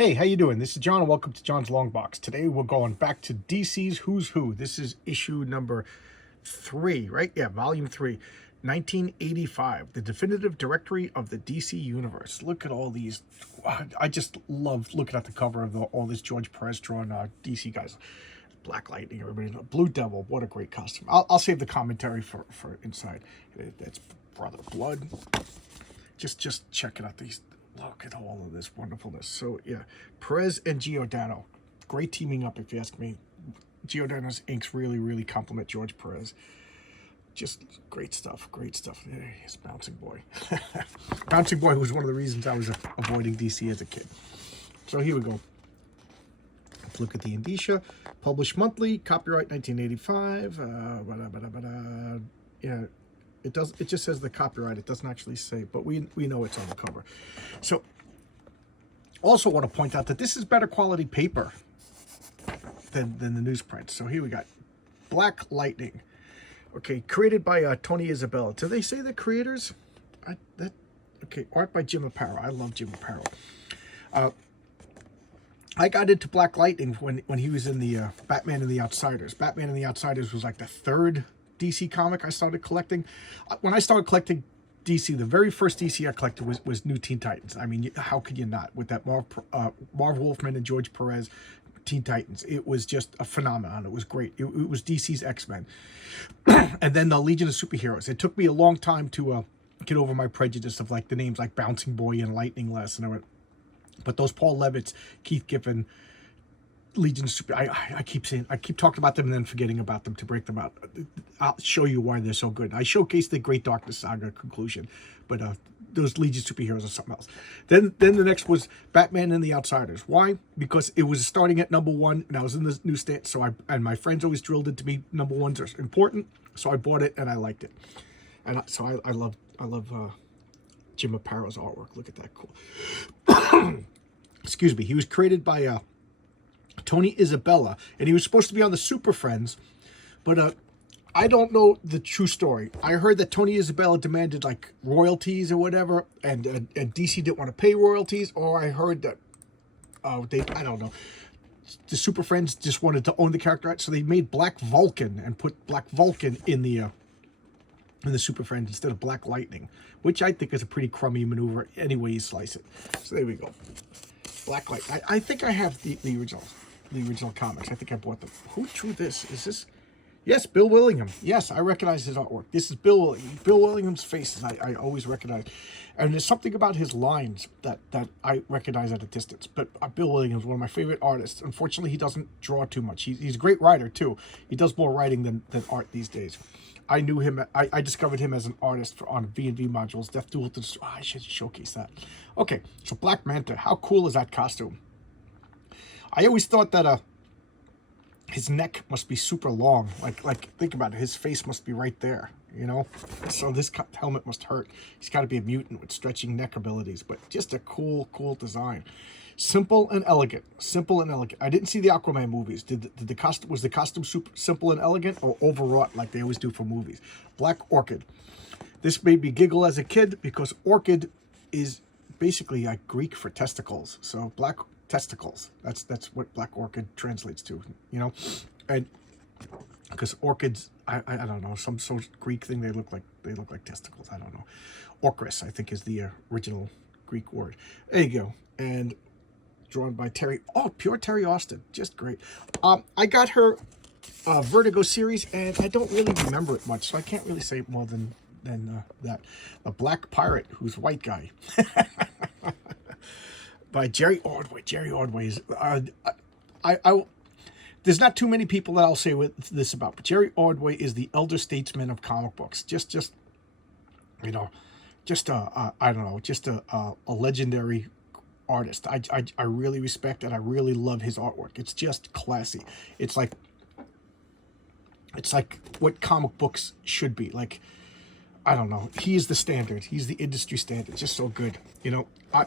Hey, how you doing? This is John, and welcome to John's Long Box. Today we're going back to DC's Who's Who. This is issue number 3, right? Yeah, volume 3, 1985, the definitive directory of the DC universe. Look at all these. I just love looking at the cover of all this George Perez drawn DC guys. Black Lightning, everybody know. Blue Devil, what a great costume. I'll save the commentary for inside. That's Brother Blood. Just checking out these. Look at all of this wonderfulness. So, yeah, Perez and Giordano. Great teaming up, if you ask me. Giordano's inks really compliment George Perez. Just great stuff, great stuff. There he is, Bouncing Boy. Bouncing Boy was one of the reasons I was avoiding DC as a kid. So here we go. Let's look at the indicia. Published monthly, copyright 1985. Yeah. It does. It just says the copyright. It doesn't actually say, but we know it's on the cover. So, also want to point out that this is better quality paper than the newsprint. So here we got Black Lightning. Okay, created by Tony Isabella. Do they say the creators? Okay, art by Jim Aparo. I love Jim Aparo. I got into Black Lightning when he was in the Batman and the Outsiders. Batman and the Outsiders was like the third DC comic I started collecting. When I started collecting DC, the very first DC I collected was New Teen Titans. I mean, how could you not? With that Marv Wolfman and George Perez Teen Titans. It was just a phenomenon. It was great. It was DC's X-Men. And then the Legion of Superheroes. It took me a long time to get over my prejudice of like the names like Bouncing Boy and Lightning Lass. But those Paul Levitz, Keith Giffen, Legion of Super, I keep talking about them and then forgetting about them to break them out. I'll show you why they're so good. I showcased the Great Darkness Saga conclusion, but those Legion Superheroes are something else. Then the next was Batman and the Outsiders. Why? Because it was starting at #1 and I was in the newsstand. So and my friends always drilled into me #1s are important. So I bought it and I liked it, and so I love Jim Aparo's artwork. Look at that, cool. Excuse me. He was created by Tony Isabella, and he was supposed to be on the Super Friends, but I don't know the true story. I heard that Tony Isabella demanded like royalties or whatever, and DC didn't want to pay royalties, or I heard that I don't know, the Super Friends just wanted to own the character rights, so they made Black Vulcan and put Black Vulcan in the Super Friends instead of Black Lightning, which I think is a pretty crummy maneuver any way you slice it. So there we go. Black Light. I think I have the original comics. I think I bought them. Who drew this? Is this? Yes, Bill Willingham. Yes, I recognize his artwork. This is Bill Willingham's face. I always recognize. And there's something about his lines that I recognize at a distance. But Bill Willingham is one of my favorite artists. Unfortunately, he doesn't draw too much. He's a great writer, too. He does more writing than art these days. I knew him. I discovered him as an artist on V&V modules. Death Duel. I should showcase that. Okay, so Black Manta. How cool is that costume? I always thought that his neck must be super long. Like think about it. His face must be right there, you know? So this helmet must hurt. He's got to be a mutant with stretching neck abilities, but just a cool design. Simple and elegant. Simple and elegant. I didn't see the Aquaman movies. Was the costume super simple and elegant or overwrought like they always do for movies? Black Orchid. This made me giggle as a kid because Orchid is basically like Greek for testicles. So Black testicles. That's what Black Orchid translates to, you know? And because orchids, I don't know, some sort of Greek thing, they look like testicles. I don't know. Orchis, I think, is the original Greek word. There you go. And drawn by Terry. Oh, pure Terry Austin. Just great. I got her Vertigo series, and I don't really remember it much, so I can't really say more than that. A Black Pirate who's white guy. By Jerry Ordway. Jerry Ordway is there's not too many people that I'll say this about, but Jerry Ordway is the elder statesman of comic books. Just you know, I don't know, just a legendary artist. I really respect and I really love his artwork. It's just classy. It's like what comic books should be. Like, I don't know. He is the standard. He's the industry standard. Just so good. You know, I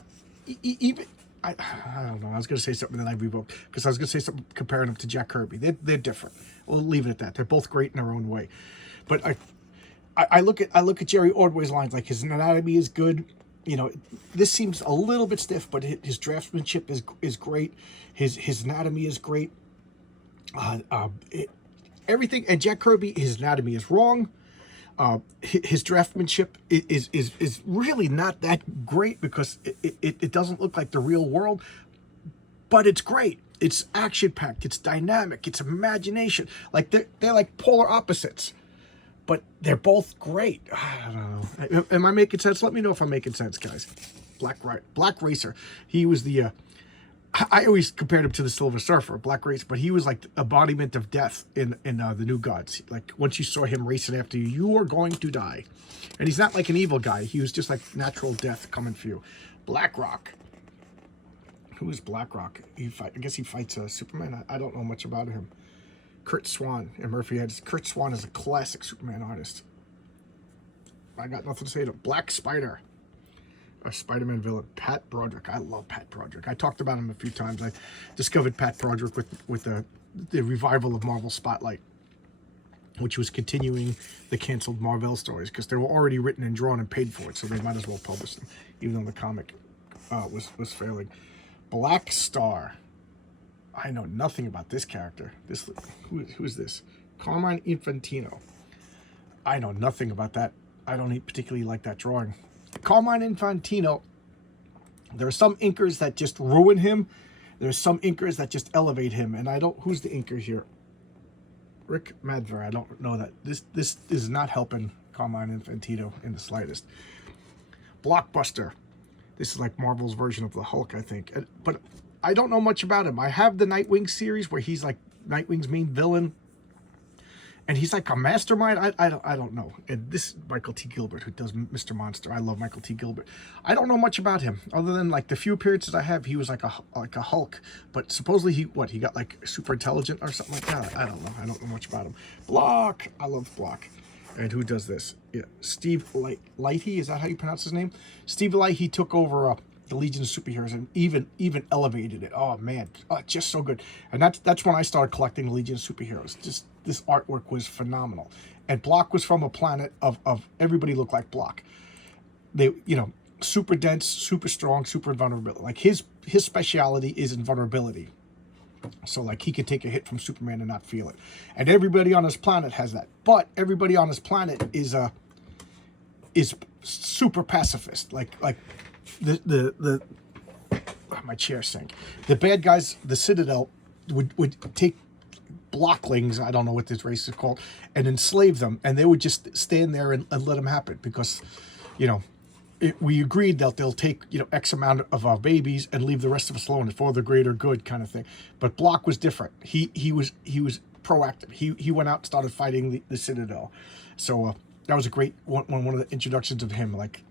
don't know. I was going to say something that I revoked because I was going to say something comparing them to Jack Kirby. They're different. We'll leave it at that. They're both great in their own way. But I look at Jerry Ordway's lines. Like, his anatomy is good. you know, this seems a little bit stiff, but his draftsmanship is great. His anatomy is great. Everything, and Jack Kirby, his anatomy is wrong. His draftsmanship is really not that great because it doesn't look like the real world, but it's great. It's action packed. It's dynamic. It's imagination. Like they're like polar opposites, but they're both great. I don't know. Am I making sense? Let me know if I'm making sense, guys. Black Racer. He was the. I always compared him to the Silver Surfer, Black Racer, but he was like the embodiment of death in the New Gods. Like once you saw him racing after you, you are going to die. And he's not like an evil guy. He was just like natural death coming for you. Black Rock. Who is Black Rock? I guess he fights Superman. I don't know much about him. Kurt Swan and Murphy Heads. Kurt Swan is a classic Superman artist. I got nothing to say to him. Black Spider. A Spider-Man villain, Pat Broderick. I love Pat Broderick. I talked about him a few times. I discovered Pat Broderick with the revival of Marvel Spotlight, which was continuing the canceled Marvel stories because they were already written and drawn and paid for it, so they might as well publish them, even though the comic was failing. Black Star. I know nothing about this character. Who is this? Carmine Infantino. I know nothing about that. I don't particularly like that drawing. Carmine Infantino, there are some inkers that just ruin him. There's some inkers that just elevate him. And I don't, who's the inker here? Rick Madver. I don't know that. This is not helping Carmine Infantino in the slightest. Blockbuster. This is like Marvel's version of the Hulk, I think. But I don't know much about him. I have the Nightwing series where he's like Nightwing's main villain. And he's like a mastermind. I don't know. And this is Michael T. Gilbert, who does Mr. Monster. I love Michael T. Gilbert. I don't know much about him other than like the few appearances I have. He was like a Hulk, but supposedly he got like super intelligent or something like that. I don't know. I don't know much about him. Block. I love Block. And who does this? Yeah, Steve Lighty. Is that how you pronounce his name? Steve Lighty. He took over the Legion of Superheroes and even elevated it. Oh man, just so good. And that's when I started collecting the Legion of Superheroes. Just this artwork was phenomenal. And Block was from a planet of everybody looked like Block. They, you know, super dense, super strong, super invulnerable. Like his speciality is invulnerability. So like he could take a hit from Superman and not feel it. And everybody on his planet has that. But everybody on his planet is super pacifist. Like my chair sank. The bad guys, the Citadel, would take blocklings, I don't know what this race is called, and enslave them, and they would just stand there and let them happen because, you know, we agreed that they'll take, you know, X amount of our babies and leave the rest of us alone for the greater good kind of thing. But Block was different. He was proactive. He went out and started fighting the Citadel. So that was a great one of the introductions of him. Like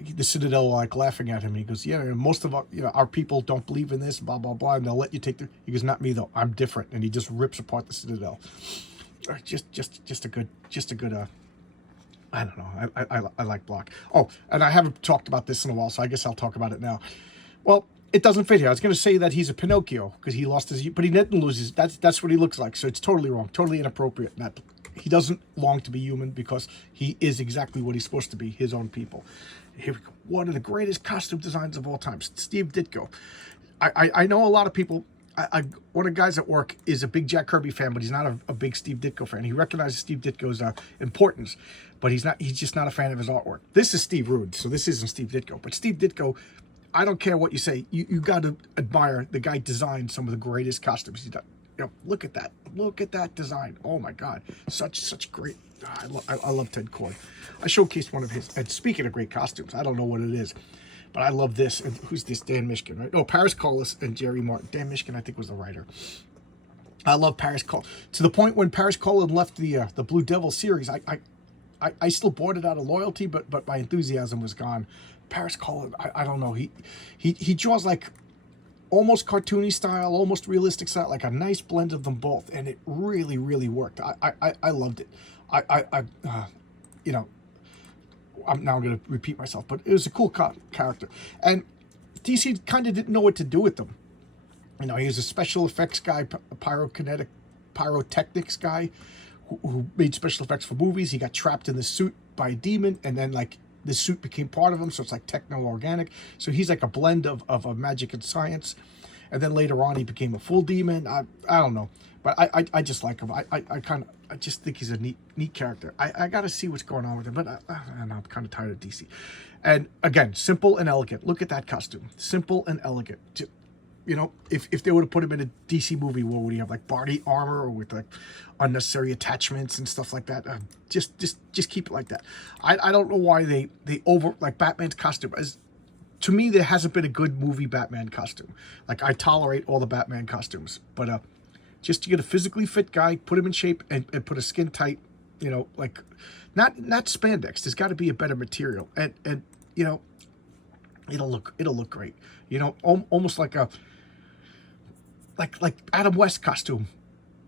the Citadel like laughing at him. He goes, yeah, most of our people don't believe in this, blah blah blah, and they'll let you take the. He goes, not me though, I'm different, and he just rips apart the Citadel. Just a good. I don't know. I like Block. Oh, and I haven't talked about this in a while, so I guess I'll talk about it now. Well, it doesn't fit here. I was going to say that he's a Pinocchio because he lost his, but he didn't lose his. That's what he looks like. So it's totally wrong, totally inappropriate. He doesn't long to be human because he is exactly what he's supposed to be, his own people. Here we go. One of the greatest costume designs of all time, Steve Ditko. I know a lot of people. One of the guys at work is a big Jack Kirby fan, but he's not a big Steve Ditko fan. He recognizes Steve Ditko's importance, but he's just not a fan of his artwork. This is Steve Rude, so this isn't Steve Ditko. But Steve Ditko, I don't care what you say, you got to admire the guy designed some of the greatest costumes he's done. You know, look at that design. Oh my God, such great. I love Ted Kord. I showcased one of his. And speaking of great costumes, I don't know what it is, but I love this. And who's this? Dan Mishkin, right? No, Paris Collis and Jerry Martin. Dan Mishkin, I think, was the writer. I love Paris Collis to the point when Paris Collis left the Blue Devil series. I still bought it out of loyalty, but my enthusiasm was gone. Paris Collis, I don't know. He draws like almost cartoony style, almost realistic style, like a nice blend of them both, and it really, really worked. I loved it. You know, I'm now going to repeat myself, but it was a cool character, and DC kind of didn't know what to do with them. You know, he was a special effects guy, pyrotechnics guy, who made special effects for movies. He got trapped in the suit by a demon, and then like the suit became part of him, so it's like techno-organic. So he's like a blend of magic and science. And then later on, he became a full demon. I don't know, but I just like him. I just think he's a neat character. I got to see what's going on with him, but I'm kind of tired of DC. And again, simple and elegant. Look at that costume, simple and elegant. You know, if they would have put him in a DC movie, what would he have, like body armor or with like unnecessary attachments and stuff like that? Just keep it like that. I don't know why they over, like Batman's costume. To me, there hasn't been a good movie Batman costume. Like, I tolerate all the Batman costumes, but just to get a physically fit guy, put him in shape, and put a skin tight, you know, like not spandex. There's got to be a better material, and you know, it'll look great. You know, almost like a like Adam West costume.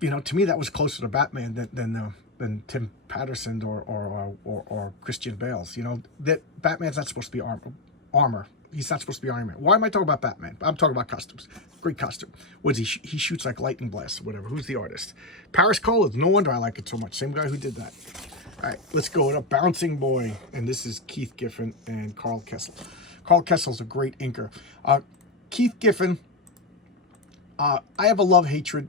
You know, to me that was closer to Batman than Tim Patterson or Christian Bale's. You know, that Batman's not supposed to be armor. He's not supposed to be Iron Man. Why am I talking about Batman? I'm talking about costumes. Great costume. What is he? He shoots like lightning blasts or whatever. Who's the artist? Paris Cole. No wonder I like it so much. Same guy who did that. All right, let's go with a Bouncing Boy. And this is Keith Giffen and Carl Kessel. Carl Kessel's a great inker. Keith Giffen, I have a love-hatred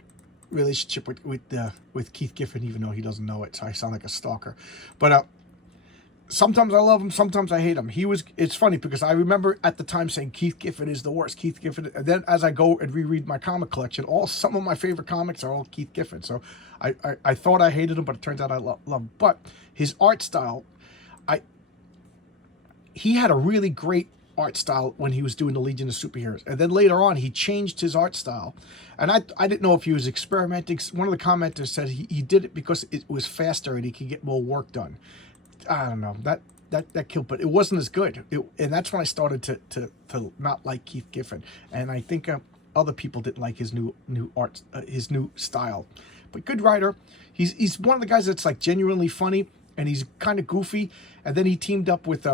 relationship with Keith Giffen, even though he doesn't know it, so I sound like a stalker. But sometimes I love him, sometimes I hate him. It's funny because I remember at the time saying Keith Giffen is the worst. Keith Giffen. And then as I go and reread my comic collection, some of my favorite comics are all Keith Giffen. So I thought I hated him, but it turns out I love him. But his art style, he had a really great art style when he was doing the Legion of Superheroes. And then later on, he changed his art style. And I didn't know if he was experimenting. One of the commenters said he did it because it was faster and he could get more work done. I don't know, that killed, but it wasn't as good. And that's when I started to not like Keith Giffen. And I think other people didn't like his new art, his new style. But good writer. He's one of the guys that's like genuinely funny, and he's kind of goofy. And then he teamed up with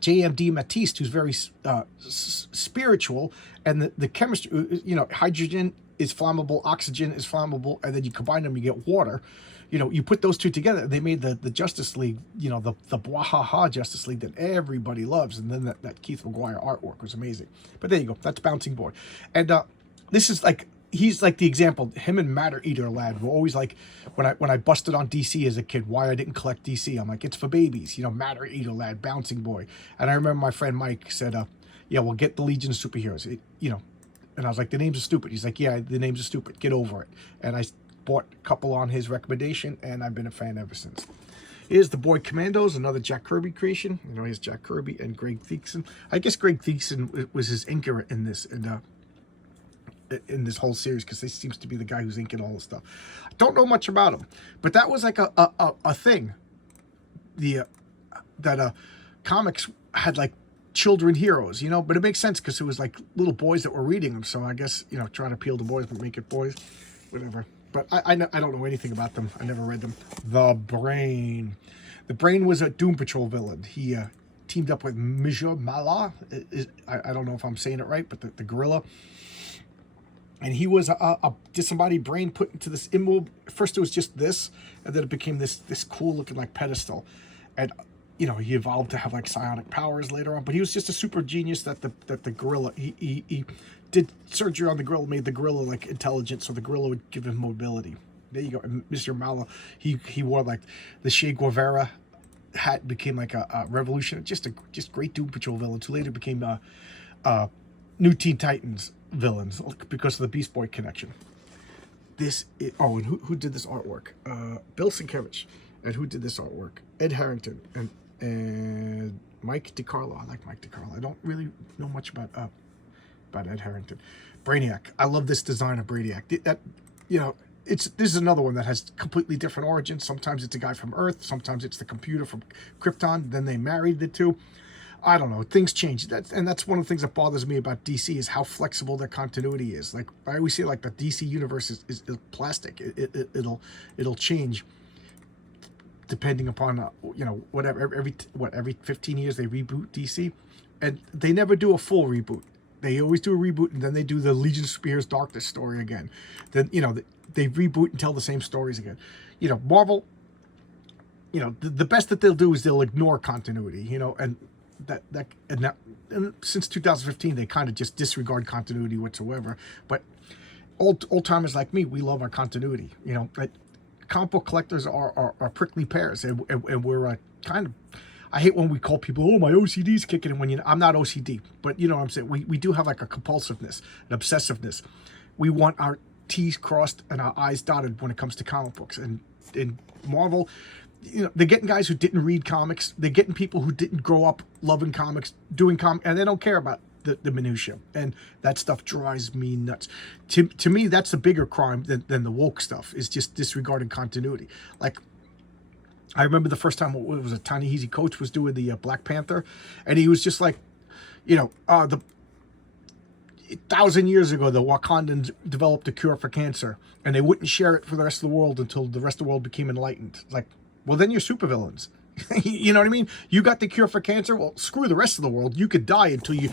JMD Matisse, who's very spiritual, and the chemistry, you know, hydrogen is flammable, oxygen is flammable, and then you combine them, you get water. You know, you put those two together, they made the Justice League, you know, the Bwahaha Justice League that everybody loves. And then that Keith McGuire artwork was amazing. But there you go, that's Bouncing Boy. And this is like, he's like the example. Him and Matter Eater Lad were always like, when I busted on DC as a kid, why I didn't collect DC. I'm like, it's for babies, you know, Matter Eater Lad, Bouncing Boy. And I remember my friend Mike said, yeah, well, get the Legion of Superheroes, you know. And I was like, the names are stupid. He's like, yeah, the names are stupid, get over it. And I bought a couple on his recommendation, and I've been a fan ever since. Here's the boy Commandos, another Jack Kirby creation. You know, here's Jack Kirby and Greg Theakson. I guess Greg Theakson was his inker in this, in this whole series, because he seems to be the guy who's inking all the stuff. I don't know much about him, but that was like a thing. That comics had like children heroes, you know, but it makes sense because it was like little boys that were reading them. So I guess, you know, trying to appeal to boys but make it boys, whatever. But I don't know anything about them. I never read them. The Brain. The Brain was a Doom Patrol villain. He teamed up with Monsieur Mallah. I don't know if I'm saying it right, but the gorilla. And he was a disembodied brain put into this immobile. First it was just this, and then it became this cool looking like pedestal. And you know, he evolved to have like psionic powers later on. But he was just a super genius that the gorilla, he did surgery on the gorilla, made the gorilla like intelligent, so the gorilla would give him mobility. There you go. And Mr. Mallah, he wore like the Che Guevara hat, became like a revolutionary, just great Doom Patrol villains who later became New Teen Titans villains because of the Beast Boy connection. And who did this artwork? Bill Sienkiewicz. And who did this artwork? Ed Harrington and Mike DiCarlo. I like Mike DiCarlo. I don't really know much about Ed Harrington. Brainiac. I love this design of Brainiac. That, you know, this is another one that has completely different origins. Sometimes it's a guy from Earth. Sometimes it's the computer from Krypton. Then they married the two. I don't know. Things change. That's one of the things that bothers me about DC is how flexible their continuity is. Like I always say, like the DC universe is plastic. It'll change depending upon you know, whatever. Every 15 years they reboot DC, and they never do a full reboot. They always do a reboot, and then they do the Legion of Superheroes Darkness story again. Then, you know, they reboot and tell the same stories again. You know, Marvel, the best that they'll do is they'll ignore continuity, and and since 2015 they kind of just disregard continuity whatsoever. But old timers like me, we love our continuity. Like, comic book collectors are prickly pears, and we're kind of. I hate when we call people, oh, my OCD's kicking in, when I'm not OCD, but you know what I'm saying. We do have like a compulsiveness, an obsessiveness. We want our T's crossed and our I's dotted when it comes to comic books. And in Marvel, they're getting guys who didn't read comics. They're getting people who didn't grow up loving comics, doing comics, and they don't care about the minutia. And that stuff drives me nuts. To me, that's a bigger crime than the woke stuff, is just disregarding continuity. Like, I remember the first time it was a Ta-Nehisi Coates was doing the Black Panther, and he was just like, the 1,000 years ago, the Wakandans developed a cure for cancer, and they wouldn't share it for the rest of the world until the rest of the world became enlightened. Like, well, then you're supervillains. You know what I mean? You got the cure for cancer. Well, screw the rest of the world. You could die until you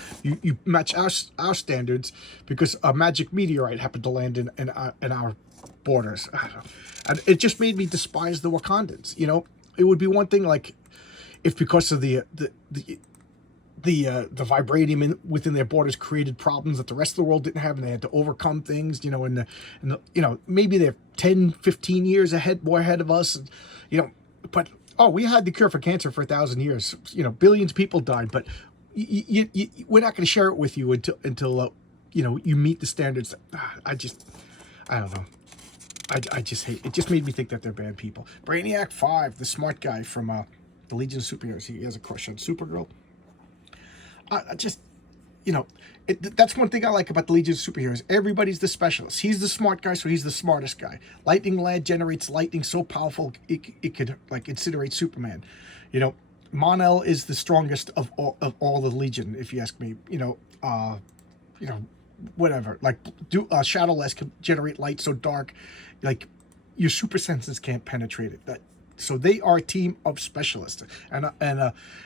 match our standards, because a magic meteorite happened to land in our borders. I don't know. And it just made me despise the Wakandans. It would be one thing, like, if because of the vibranium within their borders created problems that the rest of the world didn't have, and they had to overcome things, maybe they're 10, 15 years more ahead of us, but, we had the cure for cancer for 1,000 years, billions of people died, but we're not going to share it with you until you meet the standards. I don't know. I just hate it. Just made me think that they're bad people. Brainiac 5, the smart guy from the Legion of Superheroes. He has a crush on Supergirl. That's one thing I like about the Legion of Superheroes. Everybody's the specialist. He's the smart guy, so he's the smartest guy. Lightning Lad generates lightning so powerful it could like incinerate Superman. Mon-El is the strongest of all the Legion, if you ask me. Whatever. Like, Shadowless can generate light so dark, like, your super senses can't penetrate it. So they are a team of specialists, and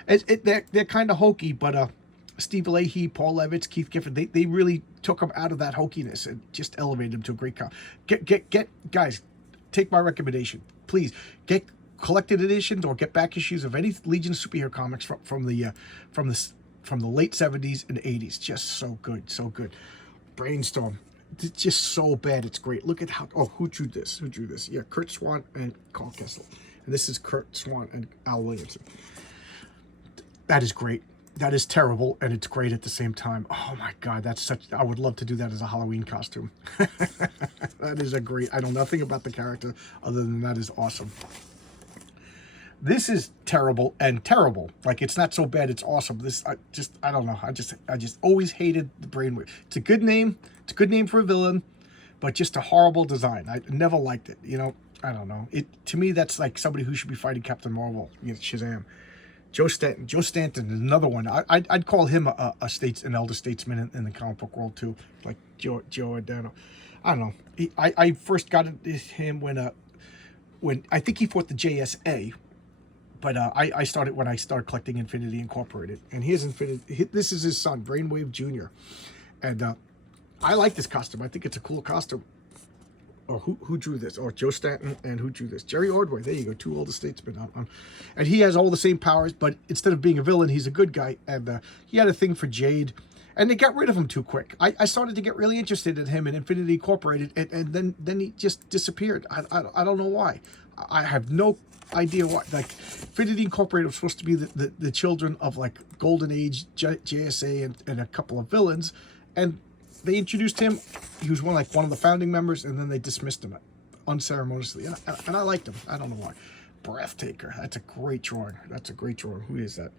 they're kind of hokey, but Steve Leahy, Paul Levitz, Keith Giffen, they really took them out of that hokiness and just elevated them to a great Get guys, take my recommendation, please get collected editions or get back issues of any Legion superhero comics from the late 70s and 80s. Just so good. Brainstorm, it's just so bad it's great. Look at who drew this? Yeah, Kurt Swan and Carl Kessel, and this is Kurt Swan and Al Williamson. That is great. That is terrible, and it's great at the same time. Oh my God, I would love to do that as a Halloween costume. That is I know nothing about the character other than that is awesome. This is terrible and terrible. Like, it's not so bad, it's awesome. I don't know. I just always hated the Brainwave. It's a good name. It's a good name for a villain, but just a horrible design. I never liked it. I don't know. To me, that's like somebody who should be fighting Captain Marvel, Shazam. Joe Stanton is another one. I'd call him an elder statesman in the comic book world too, like Joe Adano. I don't know. I first got into him when I think he fought the JSA. But I started when I started collecting Infinity Incorporated, and this is his son, Brainwave Jr. And I like this costume. I think it's a cool costume. Or who drew this? Or Joe Stanton, and who drew this? Jerry Ordway. There you go, two older statesmen. And he has all the same powers, but instead of being a villain, he's a good guy. And he had a thing for Jade, and they got rid of him too quick. I started to get really interested in him in Infinity Incorporated, and then he just disappeared. I don't know why. I have no idea why. Like, Infinity Incorporated was supposed to be the children of like Golden Age JSA and a couple of villains, and they introduced him. He was one of the founding members, and then they dismissed him unceremoniously, and I liked him. I don't know why. Breathtaker. That's a great drawing. Who is that?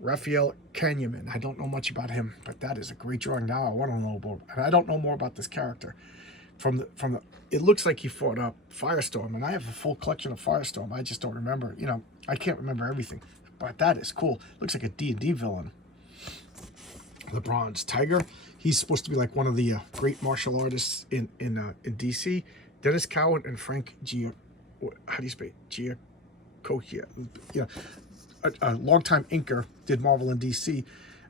Raphael Kanyaman. I don't know much about him, but that is a great drawing. Now I want to know about, and I don't know more about this character. It looks like he fought up Firestorm, and I have a full collection of Firestorm. I just don't remember. I can't remember everything, but that is cool. Looks like a D&D villain. The Bronze Tiger. He's supposed to be like one of the great martial artists in DC. Dennis Cowan and Frank how do you spell it? Giacoia. A longtime inker, did Marvel and DC,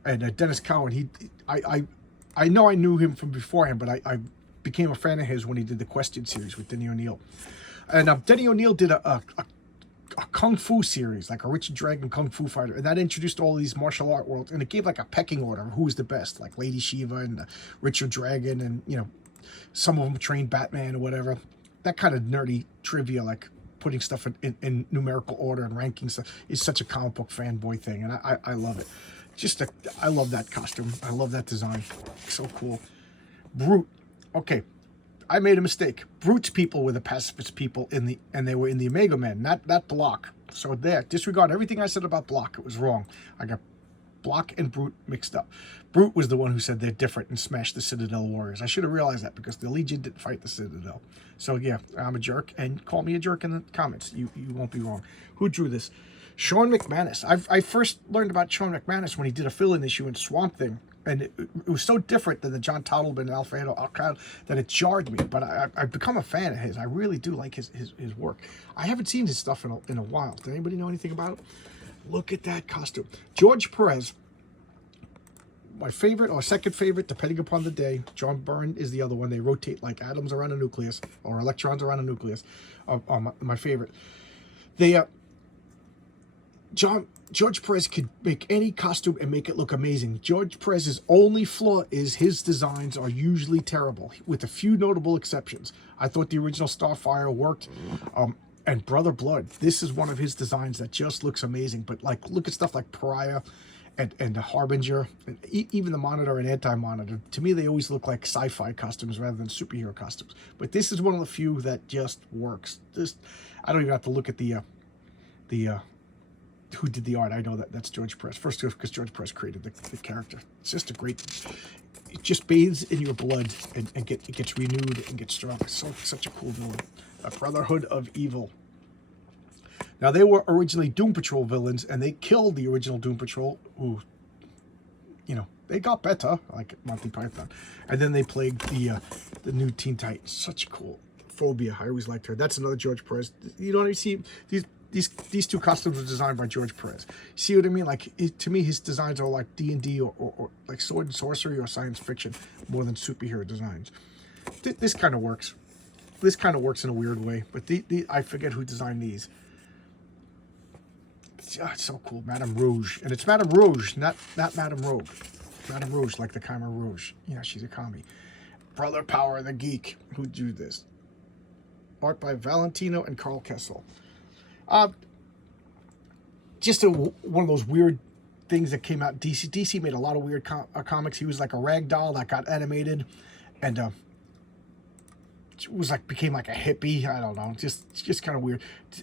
and Dennis Cowan. I know I knew him from beforehand, but I became a fan of his when he did the Question series with Denny O'Neil. And Denny O'Neil did a a kung fu series, like a Richard Dragon kung fu fighter, and that introduced all these martial art worlds, and it gave like a pecking order of who was the best, like Lady Shiva and Richard Dragon, and you know, some of them trained Batman or whatever. That kind of nerdy trivia, like putting stuff in numerical order and ranking stuff, is such a comic book fanboy thing, and I love it. I love that costume. I love that design. So cool. Brute. Okay, I made a mistake. Brute's people were the pacifist people and they were in the Omega Men, not Block. So there, disregard everything I said about Block. It was wrong. I got Block and Brute mixed up. Brute was the one who said they're different and smashed the Citadel Warriors. I should have realized that because the Legion didn't fight the Citadel. So yeah, I'm a jerk, and call me a jerk in the comments. You won't be wrong. Who drew this? Sean McManus. I first learned about Sean McManus when he did a fill-in issue in Swamp Thing. And it was so different than the John Toddleman and Alfredo Alcala that it jarred me. But I've become a fan of his. I really do like his work. I haven't seen his stuff in a while. Does anybody know anything about it? Look at that costume. George Perez, my favorite or second favorite, depending upon the day. John Byrne is the other one. They rotate like atoms around a nucleus or electrons around a nucleus. My favorite. George Perez could make any costume and make it look amazing. George Perez's only flaw is his designs are usually terrible, with a few notable exceptions. I thought the original Starfire worked, and Brother Blood. This is one of his designs that just looks amazing. But like, look at stuff like Pariah and the Harbinger, and even the Monitor and Anti-Monitor. To me, they always look like sci-fi costumes rather than superhero costumes. But this is one of the few that just works. I don't even have to look at the who did the art. I know that's George Perez. First, because George Perez created the character. It's just a great, it just bathes in your blood and it gets renewed and gets strong. Such a cool villain. A Brotherhood of Evil. Now, they were originally Doom Patrol villains, and they killed the original Doom Patrol, who, you know, they got better, like Monty Python. And then they plagued the new Teen Titans. Such cool. Phobia. I always liked her. That's another George Perez. You know what I see? These two costumes were designed by George Perez. See what I mean? Like, to me, his designs are like D&D or like sword and sorcery or science fiction more than superhero designs. This kind of works. This kind of works in a weird way. But I forget who designed these. It's so cool. Madame Rouge. And it's Madame Rouge, not Madame Rogue. Madame Rouge, like the Khmer Rouge. Yeah, she's a commie. Brother Power, the Geek. Who drew this? Art by Valentino and Carl Kessel. Just one of those weird things that came out. DC made a lot of weird comics. He was like a rag doll that got animated, and became like a hippie. I don't know, just kind of weird.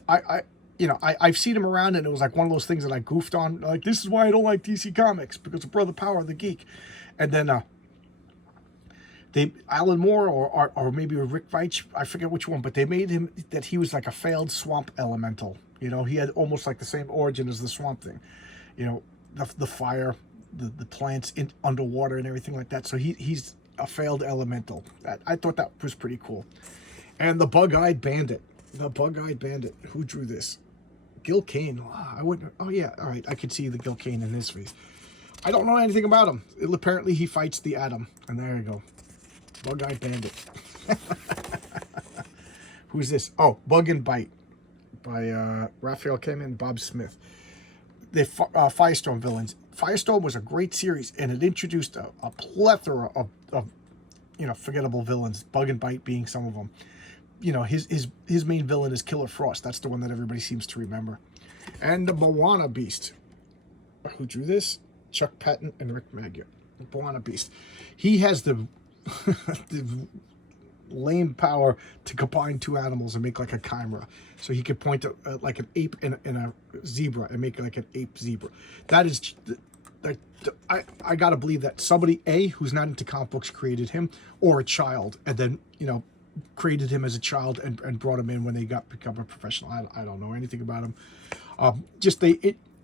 I've seen him around, and it was like one of those things that I goofed on. Like, this is why I don't like DC Comics, because of Brother Power, the Geek. And then Alan Moore or maybe Rick Veitch, I forget which one, but they made him that he was like a failed swamp elemental. You know, he had almost like the same origin as the Swamp Thing. You know, the fire, the plants underwater and everything like that. So he's a failed elemental. I thought that was pretty cool. And the Bug-Eyed Bandit. The Bug-Eyed Bandit. Who drew this? Gil Kane. I wouldn't. Oh yeah, all right. I could see the Gil Kane in his face. I don't know anything about him. Apparently he fights the Atom. And there you go. Bug-Eyed Bandit. Who's this? Oh, Bug and Bite by Raphael Kamen and Bob Smith. The Firestorm villains. Firestorm was a great series, and it introduced a plethora of forgettable villains. Bug and Bite being some of them. You know, his main villain is Killer Frost. That's the one that everybody seems to remember. And the Moana Beast. Who drew this? Chuck Patton and Rick Magyar. Moana Beast. He has the lame power to combine two animals and make like a chimera. So he could point to like an ape and a zebra and make like an ape zebra. That is, I gotta believe that somebody who's not into comic books created him, or a child, and then created him as a child and brought him in when they become a professional. I don't know anything about him.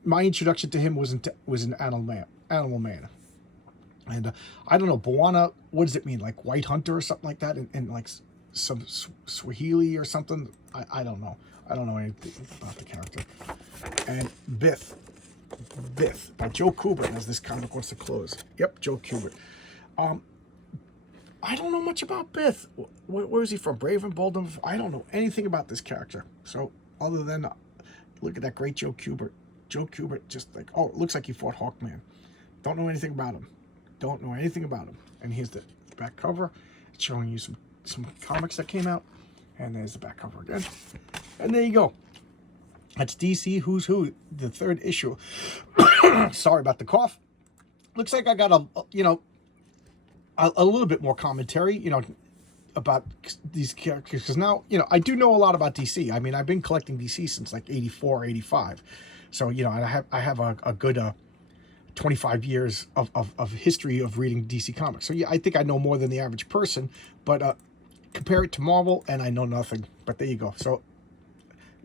My introduction to him was in Animal Man. And I don't know, Moana, what does it mean? Like White Hunter or something like that? And like some Swahili or something? I don't know. I don't know anything about the character. And Biff by Joe Kubert, as this comic wants to close. Yep, Joe Kubert. I don't know much about Biff. Where is he from? Brave and Bold? I don't know anything about this character. So other than Look at that great Joe Kubert. Joe Kubert, just like, oh, it looks like he fought Hawkman. Don't know anything about him. Don't know anything about him. And here's the back cover. It's showing you some comics that came out. And there's the back cover again. And there you go. That's DC Who's Who, the 3rd issue. Sorry about the cough. Looks like I got a little bit more commentary, about these characters, because now, I do know a lot about DC. I mean, I've been collecting DC since like 84, 85. So, I have a good 25 years of history of reading DC Comics. So, yeah, I think I know more than the average person, but compare it to Marvel, and I know nothing. But there you go. So,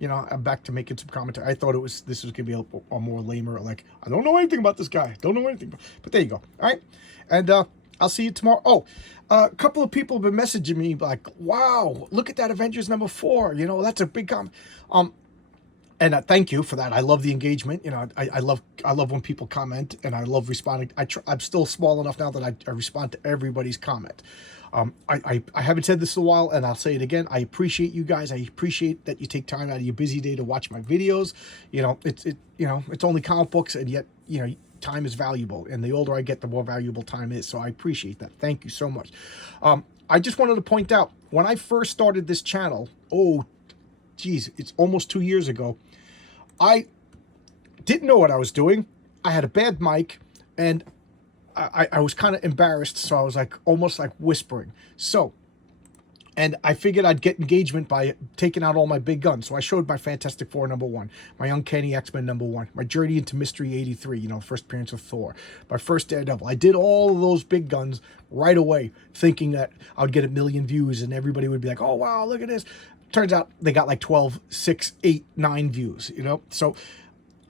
I'm back to making some commentary. I thought this was going to be a more lamer, like, I don't know anything about this guy. Don't know anything. But there you go. All right. And I'll see you tomorrow. Oh, a couple of people have been messaging me like, wow, look at that Avengers #4. That's a big comment. And thank you for that. I love the engagement. I love when people comment, and I love responding. I'm still small enough now that I respond to everybody's comment. I haven't said this in a while, and I'll say it again. I appreciate you guys. I appreciate that you take time out of your busy day to watch my videos. It's only comic books, and yet, time is valuable, and the older I get, the more valuable time is. So I appreciate that. Thank you so much. I just wanted to point out, when I first started this channel, geez, it's almost 2 years ago, I didn't know what I was doing. I had a bad mic, and I was kind of embarrassed, so I was like almost like whispering. And I figured I'd get engagement by taking out all my big guns. So I showed my Fantastic Four #1, my Uncanny X-Men #1, my Journey into Mystery 83, first appearance of Thor, my first Daredevil. I did all of those big guns right away, thinking that I would get 1 million views and everybody would be like, oh, wow, look at this. Turns out they got like 12, 6, 8, 9 views, So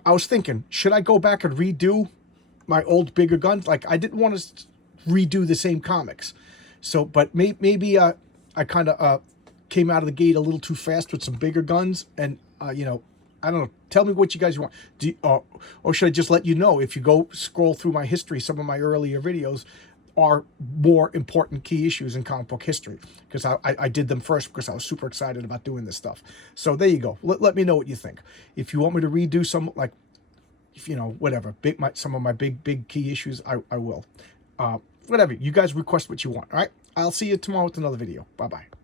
I was thinking, should I go back and redo my old bigger guns? Like, I didn't want to redo the same comics. So, but maybe I kind of came out of the gate a little too fast with some bigger guns. And, I don't know. Tell me what you guys want. Or should I just let you know, if you go scroll through my history, some of my earlier videos are more important key issues in comic book history, because I did them first because I was super excited about doing this stuff. So there you go. Let me know what you think. If you want me to redo some, like, whatever, some of my big key issues, I will. Whatever. You guys request what you want. All right. I'll see you tomorrow with another video. Bye-bye.